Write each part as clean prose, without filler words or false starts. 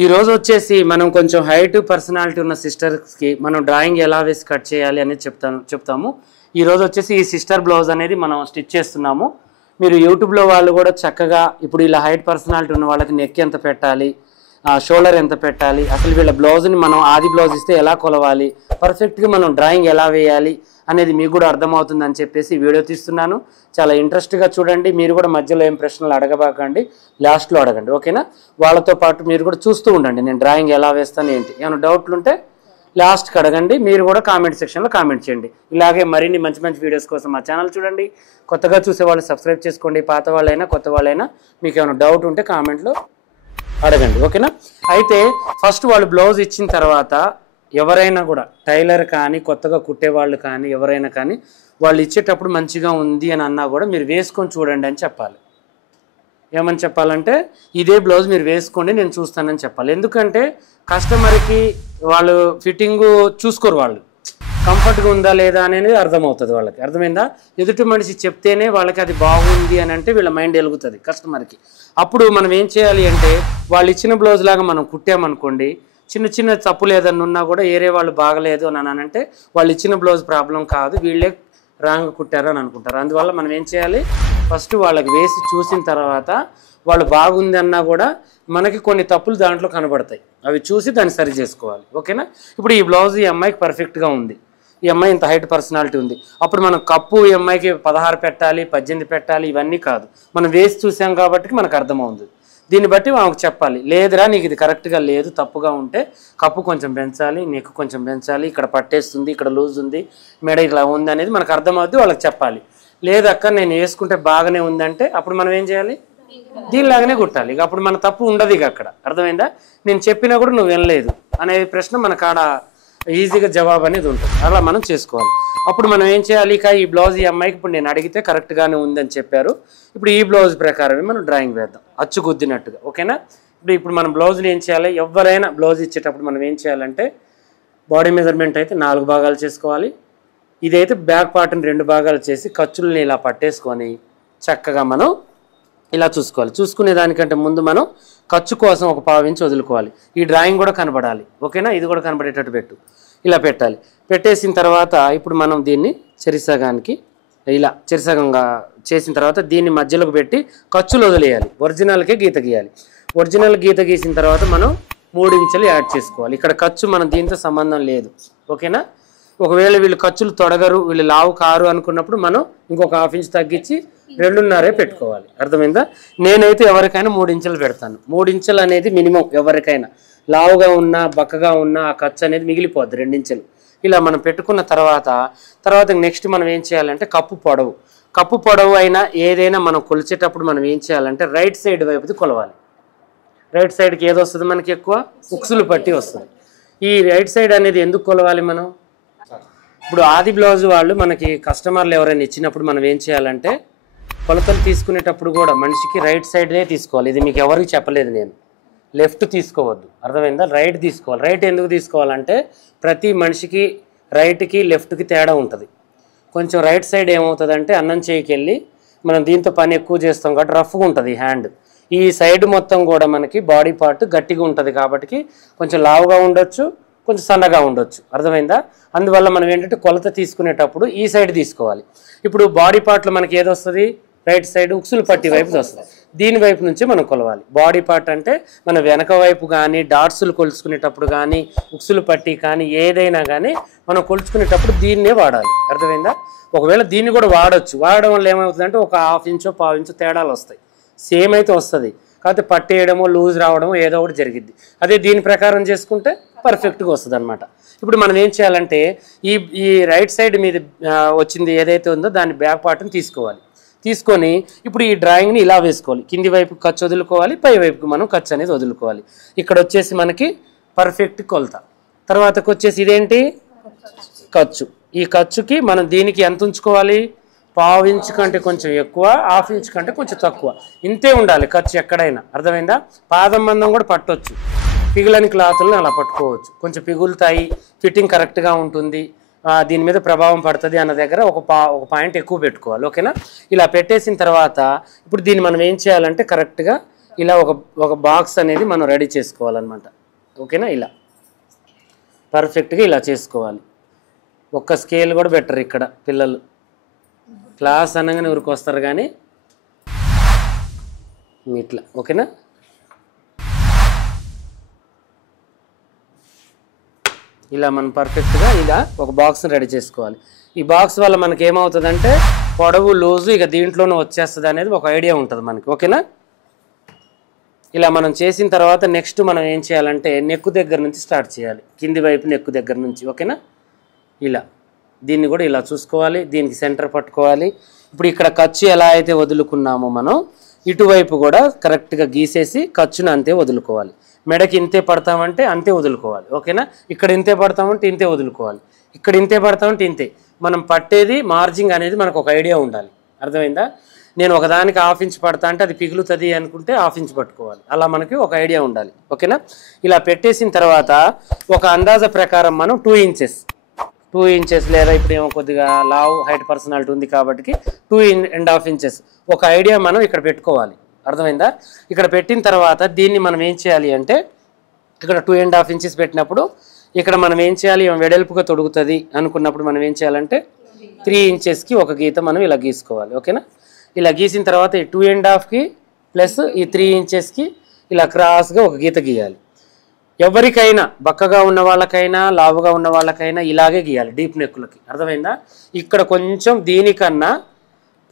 ఈ రోజు వచ్చేసి మనం కొంచెం హైట్ పర్సనాలిటీ ఉన్న సిస్టర్స్కి మనం డ్రాయింగ్ ఎలా వేసి కట్ చేయాలి అనేది చెప్తాము. ఈ రోజు వచ్చేసి ఈ సిస్టర్ బ్లౌజ్ అనేది మనం స్టిచ్ చేస్తున్నాము. మీరు యూట్యూబ్లో వాళ్ళు కూడా చక్కగా ఇప్పుడు ఇలా హైట్ పర్సనాలిటీ ఉన్న వాళ్ళకి నెక్ ఎంత పెట్టాలి, షోల్డర్ ఎంత పెట్టాలి, అసలు వీళ్ళ బ్లౌజ్ని మనం ఆది బ్లౌజ్ ఇస్తే ఎలా కొలవాలి, పర్ఫెక్ట్గా మనం డ్రాయింగ్ ఎలా వేయాలి అనేది మీకు కూడా అర్థమవుతుందని చెప్పేసి వీడియో తీస్తున్నాను. చాలా ఇంట్రెస్ట్గా చూడండి. మీరు కూడా మధ్యలో ఏం ప్రశ్నలు అడగబాకండి, లాస్ట్లో అడగండి, ఓకేనా? వాళ్ళతో పాటు మీరు కూడా చూస్తూ ఉండండి నేను డ్రాయింగ్ ఎలా వేస్తాను ఏంటి. ఏమైనా డౌట్లు ఉంటే లాస్ట్కి అడగండి. మీరు కూడా కామెంట్ సెక్షన్లో కామెంట్ చేయండి. ఇలాగే మరిన్ని మంచి మంచి వీడియోస్ కోసం మా ఛానల్ చూడండి. కొత్తగా చూసే వాళ్ళు సబ్స్క్రైబ్ చేసుకోండి. పాత వాళ్ళైనా కొత్త వాళ్ళైనా మీకు ఏమైనా డౌట్ ఉంటే కామెంట్లో అడగండి, ఓకేనా? అయితే ఫస్ట్ వాళ్ళు బ్లౌజ్ ఇచ్చిన తర్వాత ఎవరైనా కూడా టైలర్ కానీ కొత్తగా కుట్టేవాళ్ళు కానీ ఎవరైనా కానీ వాళ్ళు ఇచ్చేటప్పుడు మంచిగా ఉంది అని అన్నా కూడా మీరు వేసుకొని చూడండి అని చెప్పాలి. ఏమని చెప్పాలంటే ఇదే బ్లౌజ్ మీరు వేసుకోండి నేను చూస్తానని చెప్పాలి. ఎందుకంటే కస్టమర్కి వాళ్ళు ఫిట్టింగు చూసుకోరు, వాళ్ళు కంఫర్ట్గా ఉందా లేదా అనేది అర్థమవుతుంది వాళ్ళకి. అర్థమైందా? ఎదుటి మనిషి చెప్తేనే వాళ్ళకి అది బాగుంది అని అంటే వీళ్ళ మైండ్ వెలుగుతుంది కస్టమర్కి. అప్పుడు మనం ఏం చేయాలి అంటే వాళ్ళు ఇచ్చిన బ్లౌజ్ లాగా మనం కుట్టామనుకోండి, చిన్న చిన్న తప్పులు ఏదన్నా ఉన్నా కూడా ఏరే వాళ్ళు బాగలేదు అని అంటే వాళ్ళు ఇచ్చిన బ్లౌజ్ ప్రాబ్లం కాదు, వీళ్ళే రాంగ్ కుట్టారు అని అనుకుంటారు. అందువల్ల మనం ఏం చేయాలి, ఫస్ట్ వాళ్ళకి వేసి చూసిన తర్వాత వాళ్ళు బాగుంది అన్నా కూడా మనకి కొన్ని తప్పులు దాంట్లో కనబడతాయి, అవి చూసి దాన్ని సరి చేసుకోవాలి, ఓకేనా? ఇప్పుడు ఈ బ్లౌజ్ ఈ అమ్మాయికి పర్ఫెక్ట్గా ఉంది, ఈ అమ్మాయి ఇంత హైట్ పర్సనాలిటీ ఉంది. అప్పుడు మనం కప్పు ఈ అమ్మాయికి 16 పెట్టాలి 18 పెట్టాలి ఇవన్నీ కాదు, మనం వేసి చూసాం కాబట్టి మనకు అర్థమవుతుంది. దీన్ని బట్టి ఆమెకు చెప్పాలి, లేదురా నీకు ఇది కరెక్ట్గా లేదు, తప్పుగా ఉంటే కప్పు కొంచెం పెంచాలి, నెక్ కొంచెం పెంచాలి, ఇక్కడ పట్టేస్తుంది, ఇక్కడ లూజ్ ఉంది, మెడ ఇలా ఉంది అనేది మనకు అర్థమవుద్ది, వాళ్ళకి చెప్పాలి. లేదక్క నేను వేసుకుంటే బాగానే ఉందంటే అప్పుడు మనం ఏం చేయాలి, దీనిలాగానే కుట్టాలి. ఇక అప్పుడు మన తప్పు ఉండదు. ఇక అక్కడ అర్థమైందా? నేను చెప్పినా కూడా నువ్వు వినలేదు అనే ప్రశ్న మనకు ఆడ ఈజీగా జవాబు అనేది ఉంటుంది. అలా మనం చేసుకోవాలి. అప్పుడు మనం ఏం చేయాలి, ఇక ఈ బ్లౌజ్ ఈ అమ్మాయికి ఇప్పుడు నేను అడిగితే కరెక్ట్గానే ఉందని చెప్పారు, ఇప్పుడు ఈ బ్లౌజ్ ప్రకారమే మనం డ్రాయింగ్ వేద్దాం అచ్చుగుద్దినట్టుగా, ఓకేనా? ఇప్పుడు మనం బ్లౌజులు ఏం చేయాలి, ఎవరైనా బ్లౌజ్ ఇచ్చేటప్పుడు మనం ఏం చేయాలంటే బాడీ మెజర్మెంట్ అయితే 4 భాగాలు చేసుకోవాలి. ఇదైతే బ్యాక్ పార్ట్ని 2 భాగాలు చేసి ఖర్చుల్ని ఇలా పట్టేసుకొని చక్కగా మనం ఇలా చూసుకోవాలి. చూసుకునే దానికంటే ముందు మనం ఖర్చు కోసం ఒక 1/2 ఇంచ్ వదులుకోవాలి. ఈ డ్రాయింగ్ కూడా కనబడాలి, ఓకేనా? ఇది కూడా కనబడేటట్టు పెట్టు, ఇలా పెట్టాలి. పెట్టేసిన తర్వాత ఇప్పుడు మనం దీన్ని చెరిసగానికి ఇలా చెరిసగంగా చేసిన తర్వాత దీన్ని మధ్యలోకి పెట్టి ఖర్చులు వదిలేయాలి. ఒరిజినల్కే గీత గీయాలి. ఒరిజినల్ గీత గీసిన తర్వాత మనం 3 ఇంచులు యాడ్ చేసుకోవాలి. ఇక్కడ ఖర్చు మనం దీంతో సంబంధం లేదు, ఓకేనా? ఒకవేళ వీళ్ళు ఖర్చులు తొడగరు, వీళ్ళు లావు కారు అనుకున్నప్పుడు మనం ఇంకొక 1/2 ఇంచ్ తగ్గించి 2.5 పెట్టుకోవాలి. అర్థమైందా? నేనైతే ఎవరికైనా 3 ఇంచులు పెడతాను. 3 ఇంచులు అనేది మినిమం ఎవరికైనా. లావుగా ఉన్నా బక్కగా ఉన్నా ఆ ఖర్చు అనేది మిగిలిపోద్ది 2 ఇంచులు. ఇలా మనం పెట్టుకున్న తర్వాత నెక్స్ట్ మనం ఏం చేయాలంటే కప్పు పొడవు అయినా ఏదైనా మనం కొలిచేటప్పుడు మనం ఏం చేయాలంటే రైట్ సైడ్ వైపుది కొలవాలి. రైట్ సైడ్కి ఏది వస్తుంది మనకి ఎక్కువ, ఉక్సులు పట్టి వస్తుంది. ఈ రైట్ సైడ్ అనేది ఎందుకు కొలవాలి మనం? ఇప్పుడు ఆది బ్లౌజ్ వాళ్ళు మనకి కస్టమర్లు ఎవరైనా ఇచ్చినప్పుడు మనం ఏం చేయాలంటే కొలతలు తీసుకునేటప్పుడు కూడా మనిషికి రైట్ సైడ్నే తీసుకోవాలి. ఇది మీకు ఎవరికి చెప్పలేదు నేను, లెఫ్ట్ తీసుకోవద్దు, అర్థమైందా? రైట్ తీసుకోవాలి. రైట్ ఎందుకు తీసుకోవాలంటే ప్రతి మనిషికి రైట్కి లెఫ్ట్కి తేడా ఉంటుంది. కొంచెం రైట్ సైడ్ ఏమవుతుందంటే అన్నం చేయికి వెళ్ళి మనం దీంతో పని ఎక్కువ చేస్తాం కాబట్టి రఫ్గా ఉంటుంది హ్యాండ్. ఈ సైడ్ మొత్తం కూడా మనకి బాడీ పార్ట్ గట్టిగా ఉంటుంది కాబట్టి కొంచెం లావుగా ఉండొచ్చు, కొంచెం సన్నగా ఉండొచ్చు, అర్థమైందా? అందువల్ల మనం ఏంటంటే కొలత తీసుకునేటప్పుడు ఈ సైడ్ తీసుకోవాలి. ఇప్పుడు బాడీ పార్ట్లో మనకి ఏది వస్తుంది, రైట్ సైడ్ ఉక్సులు పట్టి వైపు వస్తుంది. దీని వైపు నుంచి మనం కొలవాలి. బాడీ పార్ట్ అంటే మన వెనక వైపు కానీ డాట్సులు కొలుచుకునేటప్పుడు కానీ ఉక్సులు పట్టి కానీ ఏదైనా కానీ మనం కొలుచుకునేటప్పుడు దీన్నే వాడాలి, అర్థమైందా? ఒకవేళ దీన్ని కూడా వాడడం వల్ల ఏమవుతుందంటే ఒక 1/2 ఇంచో 1/4 ఇంచో తేడాలు వస్తాయి, సేమ్ అయితే వస్తుంది, కాకపోతే పట్టేయడమో లూజ్ రావడమో ఏదో ఒకటి జరిగిద్ది. అదే దీని ప్రకారం చేసుకుంటే పర్ఫెక్ట్గా వస్తుంది అనమాట. ఇప్పుడు మనం ఏం చేయాలంటే ఈ రైట్ సైడ్ మీద వచ్చింది ఏదైతే ఉందో దాని బ్యాక్ పార్ట్ని తీసుకొని ఇప్పుడు ఈ డ్రాయింగ్ని ఇలా వేసుకోవాలి. కింది వైపు ఖర్చు వదులుకోవాలి, పై వైపుకి మనం ఖర్చు అనేది వదులుకోవాలి. ఇక్కడ వచ్చేసి మనకి పర్ఫెక్ట్ కొలత. తర్వాతకు వచ్చేసి ఇదేంటి ఖర్చు. ఈ ఖర్చుకి మనం దీనికి ఎంత ఉంచుకోవాలి, 1/2 ఇంచ్ కంటే కొంచెం ఎక్కువ, 1/2 ఇంచ్ కంటే కొంచెం తక్కువ, ఇంతే ఉండాలి ఖర్చు ఎక్కడైనా, అర్థమైందా? పాదం మందం కూడా పట్టొచ్చు, పిగులని క్లాతులను అలా పట్టుకోవచ్చు, కొంచెం పిగులుతాయి, ఫిట్టింగ్ కరెక్ట్గా ఉంటుంది, దీని మీద ప్రభావం పడుతుంది అన్న దగ్గర ఒక పాయింట్ ఎక్కువ పెట్టుకోవాలి, ఓకేనా? ఇలా పెట్టేసిన తర్వాత ఇప్పుడు దీన్ని మనం ఏం చేయాలంటే కరెక్ట్గా ఇలా ఒక బాక్స్ అనేది మనం రెడీ చేసుకోవాలన్నమాట. ఓకేనా? ఇలా పర్ఫెక్ట్గా ఇలా చేసుకోవాలి. ఒక్క స్కేల్ కూడా బెటర్. ఇక్కడ పిల్లలు క్లాస్ అనగానే ఊరికి వస్తారు కానీ ఇట్లా. ఓకేనా? ఇలా మనం పర్ఫెక్ట్గా ఇలా ఒక బాక్స్ని రెడీ చేసుకోవాలి. ఈ బాక్స్ వల్ల మనకి ఏమవుతుందంటే పొడవు లూజు ఇక దీంట్లోనే వచ్చేస్తుంది అనేది ఒక ఐడియా ఉంటుంది మనకి. ఓకేనా? ఇలా మనం చేసిన తర్వాత నెక్స్ట్ మనం ఏం చేయాలంటే నెక్కు దగ్గర నుంచి స్టార్ట్ చేయాలి. కింది వైపు నెక్కు దగ్గర నుంచి. ఓకేనా? ఇలా దీన్ని కూడా ఇలా చూసుకోవాలి. దీనికి సెంటర్ పట్టుకోవాలి. ఇప్పుడు ఇక్కడ ఖర్చు ఎలా అయితే వదులుకున్నామో మనం ఇటువైపు కూడా కరెక్ట్గా గీసేసి ఖర్చును అంతే వదులుకోవాలి. మెడకి ఇంతే పడతామంటే అంతే వదులుకోవాలి. ఓకేనా? ఇక్కడ ఇంతే పడతామంటే ఇంతే వదులుకోవాలి. ఇక్కడ ఇంతే పడతామంటే ఇంతే. మనం పట్టేది మార్జింగ్ అనేది మనకు ఒక ఐడియా ఉండాలి. అర్థమైందా? నేను ఒకదానికి 1/2 ఇంచ్ పడతా అంటే అది పిగులుతుంది అనుకుంటే 1/2 ఇంచ్ పట్టుకోవాలి. అలా మనకి ఒక ఐడియా ఉండాలి. ఓకేనా? ఇలా పెట్టేసిన తర్వాత ఒక అందాజ ప్రకారం మనం 2 ఇంచెస్ లేదా ఇప్పుడు ఏమో కొద్దిగా లావ్ హైట్ పర్సనాలిటీ ఉంది కాబట్టి 2.5 ఇంచెస్ ఒక ఐడియా మనం ఇక్కడ పెట్టుకోవాలి. అర్థమైందా? ఇక్కడ పెట్టిన తర్వాత దీన్ని మనం ఏం చేయాలి అంటే ఇక్కడ 2.5 ఇంచెస్ పెట్టినప్పుడు ఇక్కడ మనం ఏం చేయాలి, వెడల్పుగా తొడుగుతుంది అనుకున్నప్పుడు మనం ఏం చేయాలంటే 3 ఇంచెస్కి ఒక గీత మనం ఇలా గీసుకోవాలి. ఓకేనా? ఇలా గీసిన తర్వాత ఈ 2.5కి ప్లస్ ఈ 3 ఇంచెస్కి ఇలా క్రాస్గా ఒక గీత గీయాలి. ఎవరికైనా బక్కగా ఉన్న వాళ్ళకైనా లావుగా ఉన్న వాళ్ళకైనా ఇలాగే గీయాలి డీప్ నెక్కులకి. అర్థమైందా? ఇక్కడ కొంచెం దీనికన్నా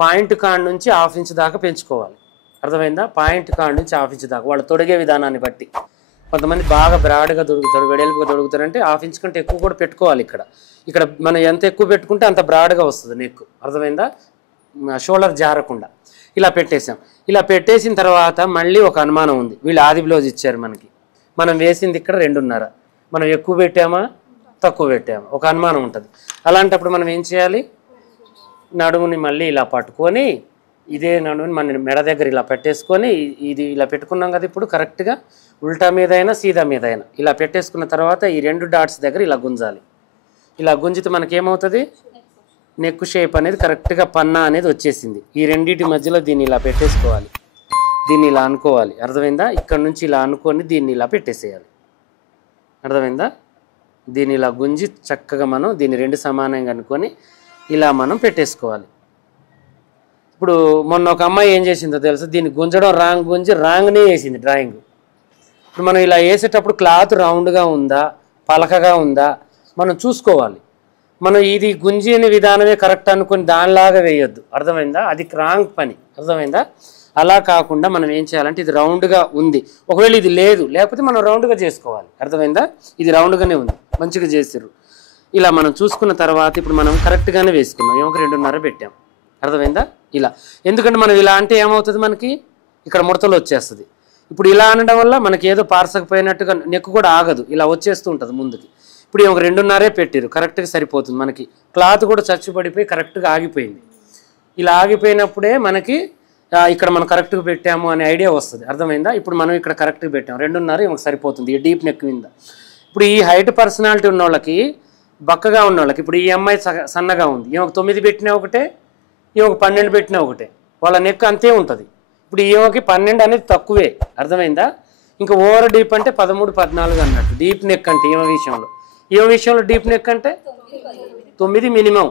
పాయింట్ కాడ నుంచి 1/2 ఇంచ్ దాకా పెంచుకోవాలి. అర్థమైందా? పాయింట్ కాడ నుంచి 1/2 ఇంచ్ దాకా వాళ్ళ తొడిగే విధానాన్ని బట్టి. కొంతమంది బాగా బ్రాడ్గా దొరుకుతారు, వెడల్పుగా దొరుకుతారంటే 1/2 ఇంచ్ కంటే ఎక్కువ కూడా పెట్టుకోవాలి. ఇక్కడ మనం ఎంత ఎక్కువ పెట్టుకుంటే అంత బ్రాడ్గా వస్తుంది నెక్. అర్థమైందా? షోల్డర్ జారకుండా ఇలా పెట్టేసాం. ఇలా పెట్టేసిన తర్వాత మళ్ళీ ఒక అనుమానం ఉంది. వీళ్ళు ఆది బ్లౌజ్ ఇచ్చారు మనకి, మనం వేసింది ఇక్కడ 2.5, మనం ఎక్కువ పెట్టామా తక్కువ పెట్టామా ఒక అనుమానం ఉంటుంది. అలాంటప్పుడు మనం ఏం చేయాలి, నడుముని మళ్ళీ ఇలా పట్టుకొని ఇదే నడుముని మన మెడ దగ్గర ఇలా పెట్టేసుకొని ఇది ఇలా పెట్టుకున్నాం కదా. ఇప్పుడు కరెక్ట్గా ఉల్టా మీద అయినా సీదా మీద అయినా ఇలా పెట్టేసుకున్న తర్వాత ఈ 2 డాట్స్ దగ్గర ఇలా గుంజాలి. ఇలా గుంజితే మనకేమవుతుంది, నెక్ షేప్ అనేది కరెక్ట్గా పన్నా అనేది వచ్చేసింది. ఈ రెండింటి మధ్యలో దీన్ని ఇలా పెట్టేసుకోవాలి, దీన్ని ఇలా అనుకోవాలి. అర్థమైందా? ఇక్కడ నుంచి ఇలా అనుకొని దీన్ని ఇలా పెట్టేసేయాలి. అర్థమైందా? దీన్ని ఇలా గుంజి చక్కగా మనం దీన్ని 2 సమానంగా అనుకొని ఇలా మనం పెట్టేసుకోవాలి. ఇప్పుడు మొన్న ఒక అమ్మాయి ఏం చేసిందో తెలుసు, దీన్ని గుంజడం రాంగ్ గుంజి రాంగ్నే వేసింది డ్రాయింగ్. ఇప్పుడు మనం ఇలా వేసేటప్పుడు క్లాత్ రౌండ్గా ఉందా పలకగా ఉందా మనం చూసుకోవాలి. మనం ఇది గుంజి అనే విధానమే కరెక్ట్ అనుకుని దానిలాగా వేయొద్దు. అర్థమైందా? అది రాంగ్ పని. అర్థమైందా? అలా కాకుండా మనం ఏం చేయాలంటే ఇది రౌండ్గా ఉంది, ఒకవేళ ఇది లేకపోతే మనం రౌండ్గా చేసుకోవాలి. అర్థమైందా? ఇది రౌండ్గానే ఉంది, మంచిగా చేసిర్రు. ఇలా మనం చూసుకున్న తర్వాత ఇప్పుడు మనం కరెక్ట్గానే వేసుకున్నాం. ఏమో 2.5 పెట్టాం. అర్థమైందా? ఇలా ఎందుకంటే మనం ఇలా అంటే ఏమవుతుంది, మనకి ఇక్కడ ముడతలు వచ్చేస్తుంది. ఇప్పుడు ఇలా అనడం వల్ల మనకి ఏదో పార్సకపోయినట్టుగా నెక్కు కూడా ఆగదు, ఇలా వచ్చేస్తూ ఉంటుంది ముందుకి. ఇప్పుడు ఏమో 2.5 పెట్టారు, కరెక్ట్గా సరిపోతుంది. మనకి క్లాత్ కూడా చచ్చుపడిపోయి కరెక్ట్గా ఆగిపోయింది. ఇలా ఆగిపోయినప్పుడే మనకి ఇక్కడ మనం కరెక్ట్గా పెట్టాము అనే ఐడియా వస్తుంది. అర్థమైందా? ఇప్పుడు మనం ఇక్కడ కరెక్ట్గా పెట్టాము, 2.5 ఏమో సరిపోతుంది ఈ డీప్ నెక్ మీద. ఇప్పుడు ఈ హైట్ పర్సనాలిటీ ఉన్న వాళ్ళకి, బక్కగా ఉన్న వాళ్ళకి, ఇప్పుడు ఈ అమ్మాయి సన్నగా ఉంది, ఏమో 9 పెట్టినా ఒకటే, ఏమో 12 పెట్టినా ఒకటే, వాళ్ళ నెక్ అంతే ఉంటుంది. ఇప్పుడు ఈమెకి 12 అనేది తక్కువే. అర్థమైందా? ఇంకా ఓవర్ డీప్ అంటే 13, 14 అన్నట్టు డీప్ నెక్ అంటే ఈమె విషయంలో డీప్ నెక్ అంటే 9 మినిమం,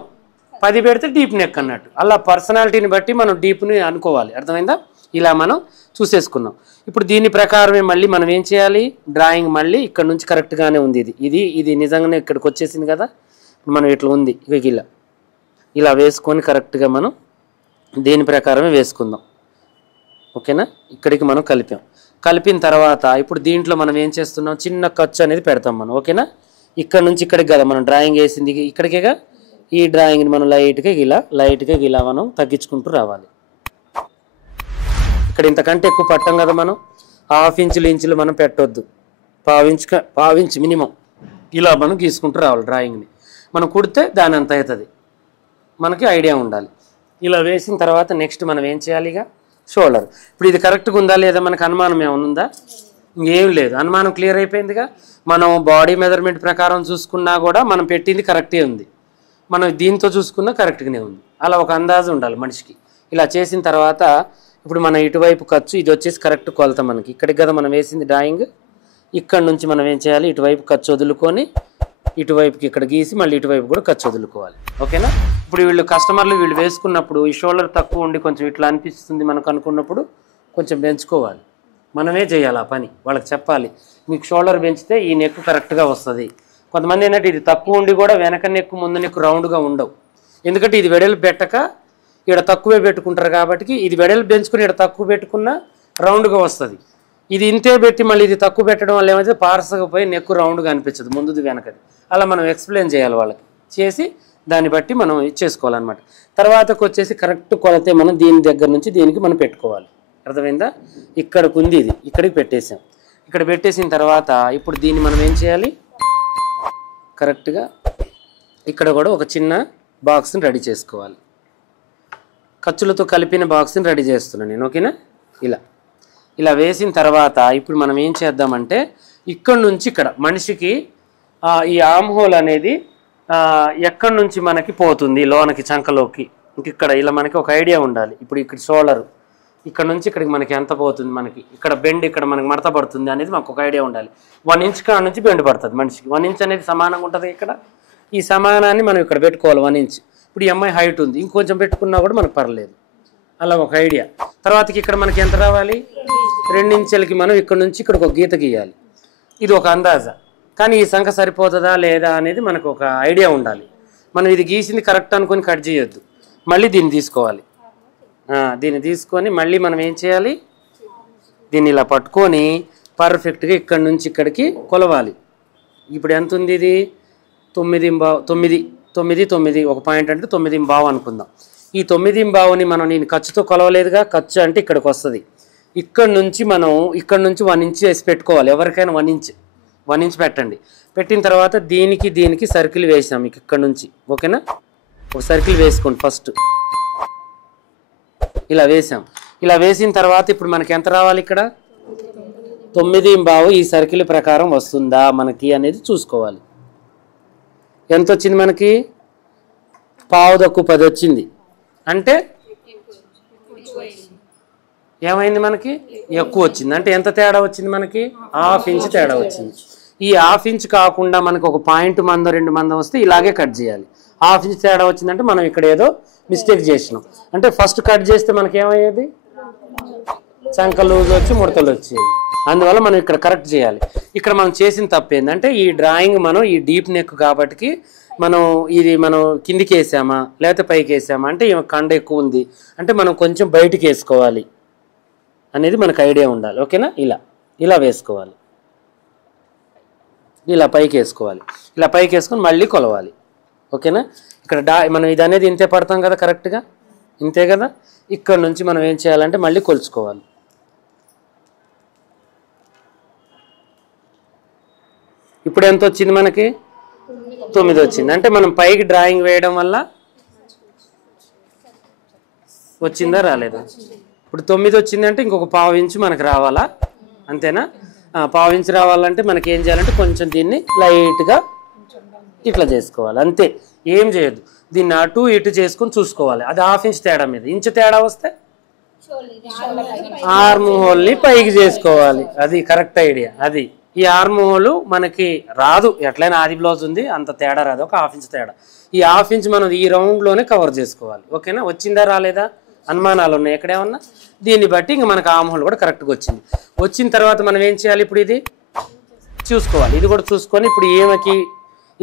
10 పెడితే డీప్ నెక్ అన్నట్టు. అలా పర్సనాలిటీని బట్టి మనం డీప్ని అనుకోవాలి. అర్థమైందా? ఇలా మనం చూసేసుకున్నాం. ఇప్పుడు దీని ప్రకారమే మళ్ళీ మనం ఏం చేయాలి, డ్రాయింగ్ మళ్ళీ ఇక్కడ నుంచి కరెక్ట్గానే ఉంది. ఇది నిజంగానే ఇక్కడికి వచ్చేసింది కదా. మనం ఇట్లా ఉంది, ఇలా వేసుకొని కరెక్ట్గా మనం దీని ప్రకారమే వేసుకుందాం. ఓకేనా? ఇక్కడికి మనం కలిపిన తర్వాత ఇప్పుడు దీంట్లో మనం ఏం చేస్తున్నాం, చిన్న ఖర్చు అనేది పెడతాం మనం. ఓకేనా? ఇక్కడ నుంచి ఇక్కడికి కదా మనం డ్రాయింగ్ వేసింది, ఇక్కడికేగా. ఈ డ్రాయింగ్ని మనం లైట్గా ఇలా మనం తగ్గించుకుంటూ రావాలి. ఇక్కడ ఇంతకంటే ఎక్కువ పట్టాం కదా మనం, 1/2 ఇంచులు మనం పెట్టొద్దు, 1/4 ఇంచ్ మినిమం ఇలా మనం గీసుకుంటూ రావాలి. డ్రాయింగ్ని మనం కుడితే దాని అంత అవుతుంది, మనకి ఐడియా ఉండాలి. ఇలా వేసిన తర్వాత నెక్స్ట్ మనం ఏం చేయాలి, ఇక షోల్డర్. ఇప్పుడు ఇది కరెక్ట్గా ఉందా లేదా మనకు అనుమానం ఏమైనా ఉందా? ఇంకేం లేదు, అనుమానం క్లియర్ అయిపోయిందిగా. మనం బాడీ మెజర్మెంట్ ప్రకారం చూసుకున్నా కూడా మనం పెట్టింది కరెక్టే ఉంది, మనం దీంతో చూసుకున్నా కరెక్ట్గానే ఉంది. అలా ఒక అందాజు ఉండాలి మనిషికి. ఇలా చేసిన తర్వాత ఇప్పుడు మన ఇటువైపు ఖర్చు ఇది వచ్చేసి కరెక్ట్ కొలత మనకి ఇక్కడికి కదా మనం వేసింది డ్రాయింగ్. ఇక్కడ నుంచి మనం ఏం చేయాలి, ఇటువైపు ఖర్చు వదులుకొని ఇటువైపుకి ఇక్కడ గీసి మళ్ళీ ఇటువైపు కూడా ఖర్చు వదులుకోవాలి. ఓకేనా. ఇప్పుడు వీళ్ళు కస్టమర్లు వీళ్ళు వేసుకున్నప్పుడు ఈ షోల్డర్ తక్కువ ఉండి కొంచెం ఇట్లా అనిపిస్తుంది మనకు అనుకున్నప్పుడు కొంచెం పెంచుకోవాలి. మనమే చేయాలి ఆ పని, వాళ్ళకి చెప్పాలి మీకు షోల్డర్ పెంచితే ఈ నెక్ కరెక్ట్గా వస్తుంది. కొంతమంది ఏంటంటే ఇది తక్కువ ఉండి కూడా వెనక నెక్కు ముందు నెక్కు రౌండ్గా ఉండవు. ఎందుకంటే ఇది వెడల్పు పెట్టక ఇక్కడ తక్కువే పెట్టుకుంటారు కాబట్టి ఇది వెడల్పు పెంచుకుని ఇక్కడ తక్కువ పెట్టుకున్నా రౌండ్గా వస్తుంది. ఇది ఇంతే పెట్టి మళ్ళీ ఇది తక్కువ పెట్టడం వల్ల ఏమైతే పార్సగా పోయి నెక్కు రౌండ్గా అనిపించదు ముందుది వెనకది. అలా మనం ఎక్స్ప్లెయిన్ చేయాలి వాళ్ళకి, చేసి దాన్ని బట్టి మనం ఇచ్చేసుకోవాలన్నమాట. తర్వాతకు వచ్చేసి కరెక్ట్ కొలతే మనం దీని దగ్గర నుంచి దీనికి మనం పెట్టుకోవాలి. అర్థమైందా. ఇక్కడికి ఉంది ఇది, ఇక్కడికి పెట్టేసాం. ఇక్కడ పెట్టేసిన తర్వాత ఇప్పుడు దీన్ని మనం ఏం చేయాలి, కరెక్ట్గా ఇక్కడ కూడా ఒక చిన్న బాక్స్ని రెడీ చేసుకోవాలి. ఖర్చులతో కలిపిన బాక్స్ని రెడీ చేస్తున్నాను నేను. ఓకేనా. ఇలా వేసిన తర్వాత ఇప్పుడు మనం ఏం చేద్దామంటే ఇక్కడ నుంచి ఇక్కడ మనిషికి ఈ ఆర్మ్ హోల్ అనేది ఎక్కడి నుంచి మనకి పోతుంది లోనకి చంకలోకి, ఇక్కడ ఇలా మనకి ఒక ఐడియా ఉండాలి. ఇప్పుడు ఇక్కడ షోల్డర్ ఇక్కడ నుంచి ఇక్కడికి మనకి ఎంత పోతుంది, మనకి ఇక్కడ బెండ్ ఇక్కడ మనకి మడత పడుతుంది అనేది మాకు ఒక ఐడియా ఉండాలి. 1 ఇంచ్ కాడ నుంచి బెండ్ పడుతుంది మనిషికి. 1 ఇంచ్ అనేది సమానంగా ఉంటుంది ఇక్కడ. ఈ సమానాన్ని మనం ఇక్కడ పెట్టుకోవాలి 1 ఇంచ్. ఇప్పుడు ఈ అమ్మాయి హైట్ ఉంది, ఇంకొంచెం పెట్టుకున్నా కూడా మనకు పర్లేదు. అలా ఒక ఐడియా. తర్వాతకి ఇక్కడ మనకి ఎంత రావాలి, 2 ఇంచులకి మనం ఇక్కడ నుంచి ఇక్కడికి ఒక గీత గీయాలి. ఇది ఒక అందాజా, కానీ ఈ సంఖ్య సరిపోతుందా లేదా అనేది మనకు ఒక ఐడియా ఉండాలి. మనం ఇది గీసింది కరెక్ట్ అనుకొని కట్ చేయొద్దు, మళ్ళీ దీన్ని తీసుకోవాలి. దీన్ని తీసుకొని మళ్ళీ మనం ఏం చేయాలి, దీన్ని ఇలా పట్టుకొని పర్ఫెక్ట్గా ఇక్కడ నుంచి ఇక్కడికి కొలవాలి. ఇప్పుడు ఎంత ఉంది ఇది 9.9 ఒక పాయింట్ అంటే 9.5 అనుకుందాం. ఈ 9.5ని మనం నేను ఖర్చుతో కొలవలేదుగా, ఖర్చు అంటే ఇక్కడికి వస్తుంది. ఇక్కడ నుంచి మనం ఇక్కడ నుంచి 1 ఇంచ్ వేసి పెట్టుకోవాలి. ఎవరికైనా 1 ఇంచ్ పెట్టండి. పెట్టిన తర్వాత దీనికి సర్కిల్ వేసాం మీకు ఇక్కడ నుంచి. ఓకేనా. ఒక సర్కిల్ వేసుకోండి ఫస్ట్. ఇలా వేసాం. ఇలా వేసిన తర్వాత ఇప్పుడు మనకి ఎంత రావాలి, ఇక్కడ 9.5 ఈ సర్కిల్ ప్రకారం వస్తుందా మనకి అనేది చూసుకోవాలి. ఎంత వచ్చింది మనకి, 9.5 వచ్చింది. అంటే ఏమైంది, మనకి ఎక్కువ వచ్చింది. అంటే ఎంత తేడా వచ్చింది, మనకి 1/2 ఇంచ్ తేడా వచ్చింది. ఈ 1/2 ఇంచ్ కాకుండా మనకు ఒక పాయింట్ మందం 2 మందం వస్తే ఇలాగే కట్ చేయాలి. 1/2 ఇంచ్ తేడా వచ్చిందంటే మనం ఇక్కడ ఏదో మిస్టేక్ చేసినాం. అంటే ఫస్ట్ కట్ చేస్తే మనకి ఏమయ్యేది, చంక లూజ్ వచ్చి ముడతలు వచ్చేది. అందువల్ల మనం ఇక్కడ కరెక్ట్ చేయాలి. ఇక్కడ మనం చేసిన తప్పు ఏంటంటే ఈ డ్రాయింగ్ మనం ఈ డీప్ నెక్ కాబట్టి మనం ఇది మనం కిందికి వేసామా లేకపోతే పైకి వేసామా, అంటే కండ ఎక్కువ ఉంది అంటే మనం కొంచెం బయటికి వేసుకోవాలి అనేది మనకు ఐడియా ఉండాలి. ఓకేనా. ఇలా వేసుకోవాలి, ఇలా పైకి వేసుకోవాలి. ఇలా పైకి వేసుకొని మళ్ళీ కొలవాలి. ఓకేనా. ఇక్కడ మనం ఇది అనేది ఇంతే పడతాం కదా, కరెక్ట్గా ఇంతే కదా. ఇక్కడ నుంచి మనం ఏం చేయాలంటే మళ్ళీ కొలుచుకోవాలి. ఇప్పుడు ఎంత వచ్చింది, మనకి 9 వచ్చింది. అంటే మనం పైకి డ్రాయింగ్ వేయడం వల్ల వచ్చిందా రాలేదా. ఇప్పుడు 9 వచ్చిందంటే ఇంకొక 1/2 ఇంచు మనకు రావాలా, అంతేనా. 1/2 ఇంచు రావాలంటే మనకి ఏం చేయాలంటే కొంచెం దీన్ని లైట్గా ఇట్లా చేసుకోవాలి, అంతే. ఏం చేయొద్దు. దీన్ని అటు ఇటు చేసుకొని చూసుకోవాలి. అది 1/2 ఇంచ్ తేడా మీద ఇంచు తేడా వస్తే ఆర్మ్ హోల్ని పైకి చేసుకోవాలి. అది కరెక్ట్ ఐడియా. అది ఈ ఆర్మ్ హోల్ మనకి రాదు, ఎట్లయినా ఆది బ్లౌజ్ ఉంది అంత తేడా రాదు, ఒక 1/2 ఇంచ్ తేడా. ఈ 1/2 ఇంచ్ మనం ఈ రౌండ్లోనే కవర్ చేసుకోవాలి. ఓకేనా. వచ్చిందా రాలేదా అనుమానాలు ఉన్నాయి ఎక్కడేమన్నా, దీన్ని బట్టి ఇంక మనకు ఆర్మ్ హోల్ కూడా కరెక్ట్గా వచ్చింది. వచ్చిన తర్వాత మనం ఏం చేయాలి, ఇప్పుడు ఇది చూసుకోవాలి. ఇది కూడా చూసుకొని ఇప్పుడు ఏమకి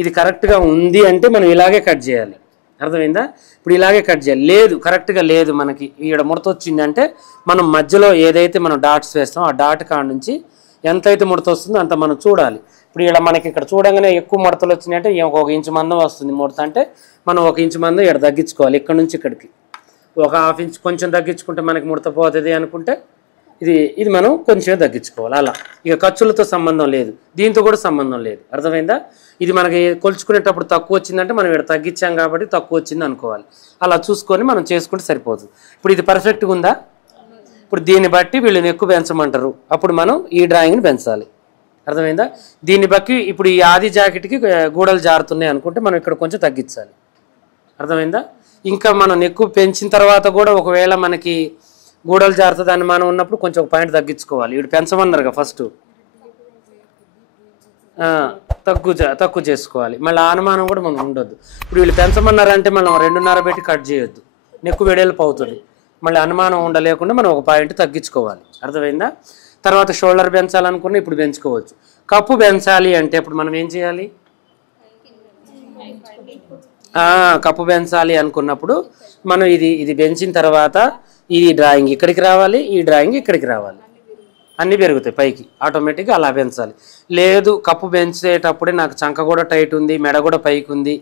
ఇది కరెక్ట్గా ఉంది అంటే మనం ఇలాగే కట్ చేయాలి. అర్థమైందా. ఇప్పుడు ఇలాగే కట్ చేయాలి. లేదు కరెక్ట్గా లేదు మనకి ఇక్కడ ముడత వచ్చిందంటే మనం మధ్యలో ఏదైతే మనం డాట్స్ వేస్తామో ఆ డాట్ కాడ నుంచి ఎంతైతే ముడత వస్తుందో అంత మనం చూడాలి. ఇప్పుడు ఇక్కడ మనకి ఇక్కడ చూడంగానే ఎక్కువ ముడతలు వచ్చినాయంటే 1 ఇంచు మందం వస్తుంది ముడత, అంటే మనం 1 ఇంచు మందం ఇక్కడ తగ్గించుకోవాలి. ఇక్కడ నుంచి ఇక్కడికి ఒక 1/2 ఇంచ్ కొంచెం తగ్గించుకుంటే మనకి ముడత పోతుంది అనుకుంటే ఇది మనం కొంచెం తగ్గించుకోవాలి. అలా ఇక ఖర్చులతో సంబంధం లేదు, దీంతో కూడా సంబంధం లేదు. అర్థమైందా. ఇది మనకి కొలుచుకునేటప్పుడు తక్కువ వచ్చిందంటే మనం ఇక్కడ తగ్గించాం కాబట్టి తక్కువ వచ్చింది అనుకోవాలి. అలా చూసుకొని మనం చేసుకుంటే సరిపోతుంది. ఇప్పుడు ఇది పర్ఫెక్ట్గా ఉందా. ఇప్పుడు దీన్ని బట్టి వీళ్ళని ఎక్కువ పెంచమంటారు, అప్పుడు మనం ఈ డ్రాయింగ్ని పెంచాలి. అర్థమైందా. దీన్ని బట్టి ఇప్పుడు ఈ ఆది జాకెట్కి గూడలు జారుతున్నాయి అనుకుంటే మనం ఇక్కడ కొంచెం తగ్గించాలి. అర్థమైందా. ఇంకా మనం ఎక్కువ పెంచిన తర్వాత కూడా ఒకవేళ మనకి గూడలు జారుతుంది అనుమానం ఉన్నప్పుడు కొంచెం ఒక పాయింట్ తగ్గించుకోవాలి. వీడు పెంచమన్నారుగా ఫస్ట్, తక్కువ చేసుకోవాలి. మళ్ళీ అనుమానం కూడా మనం ఉండొద్దు. ఇప్పుడు వీళ్ళు పెంచమన్నారంటే మనం 2.5 పెట్టి కట్ చేయొద్దు, నెక్కు వెడల్పు అవుతుంది. మళ్ళీ అనుమానం ఉండలేకుండా మనం ఒక పాయింట్ తగ్గించుకోవాలి. అర్థమైందా? తర్వాత షోల్డర్ పెంచాలనుకున్నా ఇప్పుడు పెంచుకోవచ్చు. కప్పు పెంచాలి అంటే ఇప్పుడు మనం ఏం చేయాలి? కప్పు పెంచాలి అనుకున్నప్పుడు మనం ఇది పెంచిన తర్వాత ఈ డ్రాయింగ్ ఇక్కడికి రావాలి, ఈ డ్రాయింగ్ ఇక్కడికి రావాలి, అన్నీ పెరుగుతాయి పైకి ఆటోమేటిక్గా. అలా పెంచాలి. లేదు కప్పు పెంచేటప్పుడే నాకు చంక కూడా టైట్ ఉంది, మెడ కూడా పైకి ఉంది,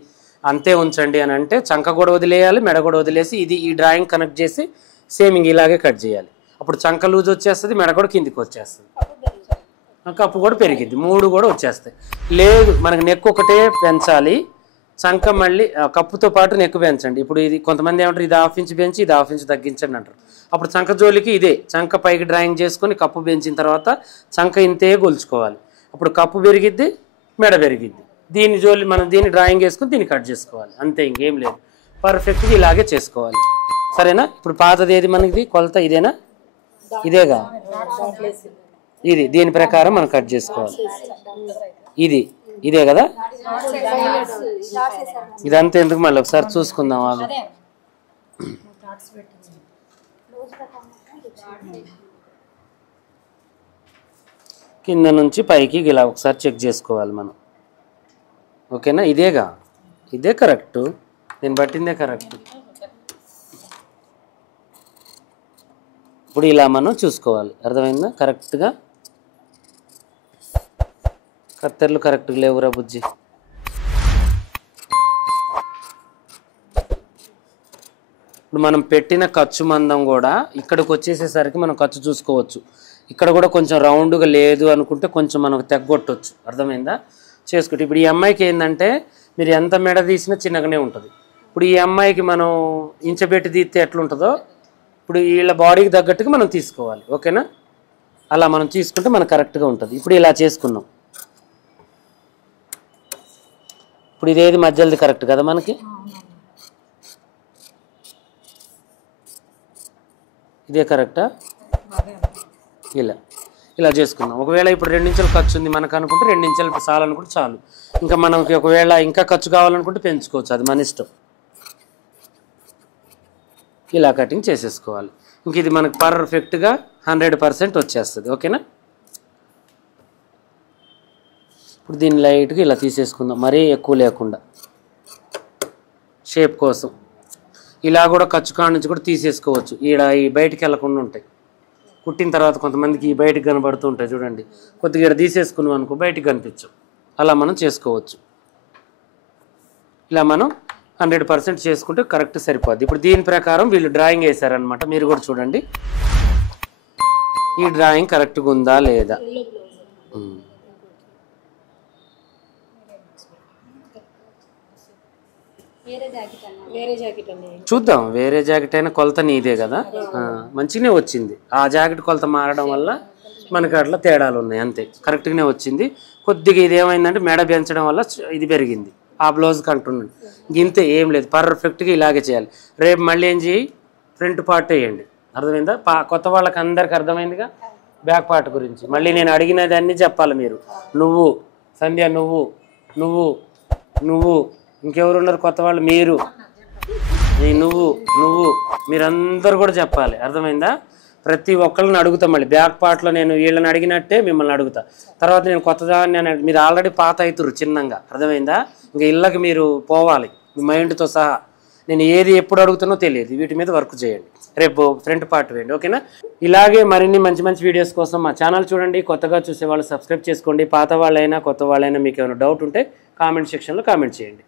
అంతే ఉంచండి అని అంటే చంక కూడా వదిలేయాలి, మెడ కూడా వదిలేసి ఈ డ్రాయింగ్ కనెక్ట్ చేసి సేమింగ్ ఇలాగే కట్ చేయాలి. అప్పుడు చంక లూజ్ వచ్చేస్తుంది, మెడ కూడా కిందికి వచ్చేస్తుంది, కప్పు కూడా పెరిగిద్ది, 3 కూడా వచ్చేస్తాయి. లేదు మనకు నెక్ ఒకటే పెంచాలి, చంక మళ్ళీ కప్పుతో పాటు నెక్ పెంచండి. ఇప్పుడు ఇది కొంతమంది ఏమంటారు, ఇది 1/2 ఇంచ్ పెంచి ఇది 1/2 ఇంచ్ తగ్గించండి అంటారు. అప్పుడు చంక జోలికి ఇదే చంక పైకి డ్రాయింగ్ చేసుకొని కప్పు పెంచిన తర్వాత చంక ఇంతే గొలుచుకోవాలి. అప్పుడు కప్పు పెరిగిద్ది, మెడ పెరిగిద్ది. దీని జోలి మనం దీన్ని డ్రాయింగ్ వేసుకొని దీన్ని కట్ చేసుకోవాలి, అంతే, ఇంకేం లేదు. పర్ఫెక్ట్గా ఇలాగే చేసుకోవాలి. సరేనా? ఇప్పుడు పాతది ఏది మనకి కొలత ఇదేనా? ఇదేగా, దీని ప్రకారం మనం కట్ చేసుకోవాలి. ఇదే కదా, ఇదంతా ఎందుకు మళ్ళీ ఒకసారి చూసుకుందాం. వాళ్ళు కింద నుంచి పైకి ఇలా ఒకసారి చెక్ చేసుకోవాలి మనం. ఓకేనా? ఇదే కరెక్ట్, నేను పట్టిందే కరెక్ట్. ఇప్పుడు ఇలా మనం చూసుకోవాలి. అర్థమైందా? కరెక్ట్గా కత్తెరలు కరెక్ట్గా లేవురా బుజ్జి. ఇప్పుడు మనం పెట్టిన ఖర్చు మందం కూడా ఇక్కడికి వచ్చేసేసరికి మనం ఖర్చు చూసుకోవచ్చు. ఇక్కడ కూడా కొంచెం రౌండ్గా లేదు అనుకుంటే కొంచెం మనకు తెగ్గొట్టవచ్చు. అర్థమైందా? చేసుకుంటే ఇప్పుడు ఈ అమ్మాయికి ఏంటంటే మీరు ఎంత మెడ తీసినా చిన్నగానే ఉంటుంది. ఇప్పుడు ఈ అమ్మాయికి మనం ఇంచబెట్టి తీస్తే ఎట్లుంటుందో ఇప్పుడు వీళ్ళ బాడీకి తగ్గట్టుగా మనం తీసుకోవాలి. ఓకేనా? అలా మనం తీసుకుంటే మనకు కరెక్ట్గా ఉంటుంది. ఇప్పుడు ఇలా చేసుకున్నాం. ఇప్పుడు ఇదేది మధ్యలోది కరెక్ట్ కదా మనకి? ఇదే కరెక్టా? ఇలా చేసుకుందాం. ఒకవేళ ఇప్పుడు 2 ఇంచులు ఖర్చు ఉంది మనకు అనుకుంటే 2 ఇంచులు చాలనుకుంటే చాలు. ఇంకా మనకి ఒకవేళ ఇంకా ఖర్చు కావాలనుకుంటే పెంచుకోవచ్చు, అది మన ఇష్టం. ఇలా కటింగ్ చేసేసుకోవాలి. ఇంక ఇది మనకు పర్ఫెక్ట్గా 100% వచ్చేస్తుంది. ఓకేనా? ఇప్పుడు దీన్ని లైట్గా ఇలా తీసేసుకుందాం, మరీ ఎక్కువ లేకుండా షేప్ కోసం. ఇలా కూడా ఖర్చు కాడ నుంచి కూడా తీసేసుకోవచ్చు. ఈ బయటికి వెళ్ళకుండా ఉంటాయి. కుట్టిన తర్వాత కొంతమందికి ఈ బయటికి కనబడుతూ ఉంటాయి చూడండి, కొద్దిగా ఇక్కడ తీసేసుకున్నాం అనుకో బయటికి కనిపించవు. అలా మనం చేసుకోవచ్చు. ఇలా మనం 100% చేసుకుంటే కరెక్ట్ సరిపోద్ది. ఇప్పుడు దీని ప్రకారం వీళ్ళు డ్రాయింగ్ వేశారనమాట. మీరు కూడా చూడండి ఈ డ్రాయింగ్ కరెక్ట్గా ఉందా లేదా. చూద్దాం, వేరే జాకెట్ అయినా కొలత నీదే కదా, మంచిగానే వచ్చింది. ఆ జాకెట్ కొలత మారడం వల్ల మనకి అట్లా తేడాలు ఉన్నాయి, అంతే. కరెక్ట్గానే వచ్చింది. కొద్దిగా ఇది ఏమైందంటే మెడ పెంచడం వల్ల ఇది పెరిగింది. ఆ బ్లౌజ్కి అంటున్నాను. గింతే, ఏం లేదు. పర్ఫెక్ట్గా ఇలాగే చేయాలి. రేపు మళ్ళీ ఏం చేయి, ఫ్రంట్ పార్ట్ వేయండి. అర్థమైందా? కొత్త వాళ్ళకి అందరికి అర్థమైందిగా బ్యాక్ పార్ట్ గురించి. మళ్ళీ నేను అడిగినది అన్నీ చెప్పాలి మీరు. నువ్వు సంధ్య, నువ్వు ఇంకెవరున్నారు కొత్త వాళ్ళు? నువ్వు మీరందరూ కూడా చెప్పాలి. అర్థమైందా? ప్రతి ఒక్కళ్ళని అడుగుతా. మళ్ళీ బ్యాక్ పార్ట్లో నేను వీళ్ళని అడిగినట్టే మిమ్మల్ని అడుగుతా. తర్వాత నేను కొత్తదాన్ని మీరు ఆల్రెడీ పాత అవుతురు చిన్నగా. అర్థమైందా? ఇంకా ఇళ్ళకి మీరు పోవాలి మీ మైండ్తో సహా. నేను ఏది ఎప్పుడు అడుగుతానో తెలియదు. వీటి మీద వర్క్ చేయండి. రేపు ఫ్రంట్ పార్ట్ వేయండి. ఓకేనా? ఇలాగే మరిన్ని మంచి మంచి వీడియోస్ కోసం మా ఛానల్ చూడండి. కొత్తగా చూసే వాళ్ళు సబ్స్క్రైబ్ చేసుకోండి. పాత వాళ్ళైనా కొత్త వాళ్ళైనా మీకు ఏమైనా డౌట్ ఉంటే కామెంట్ సెక్షన్లో కామెంట్ చేయండి.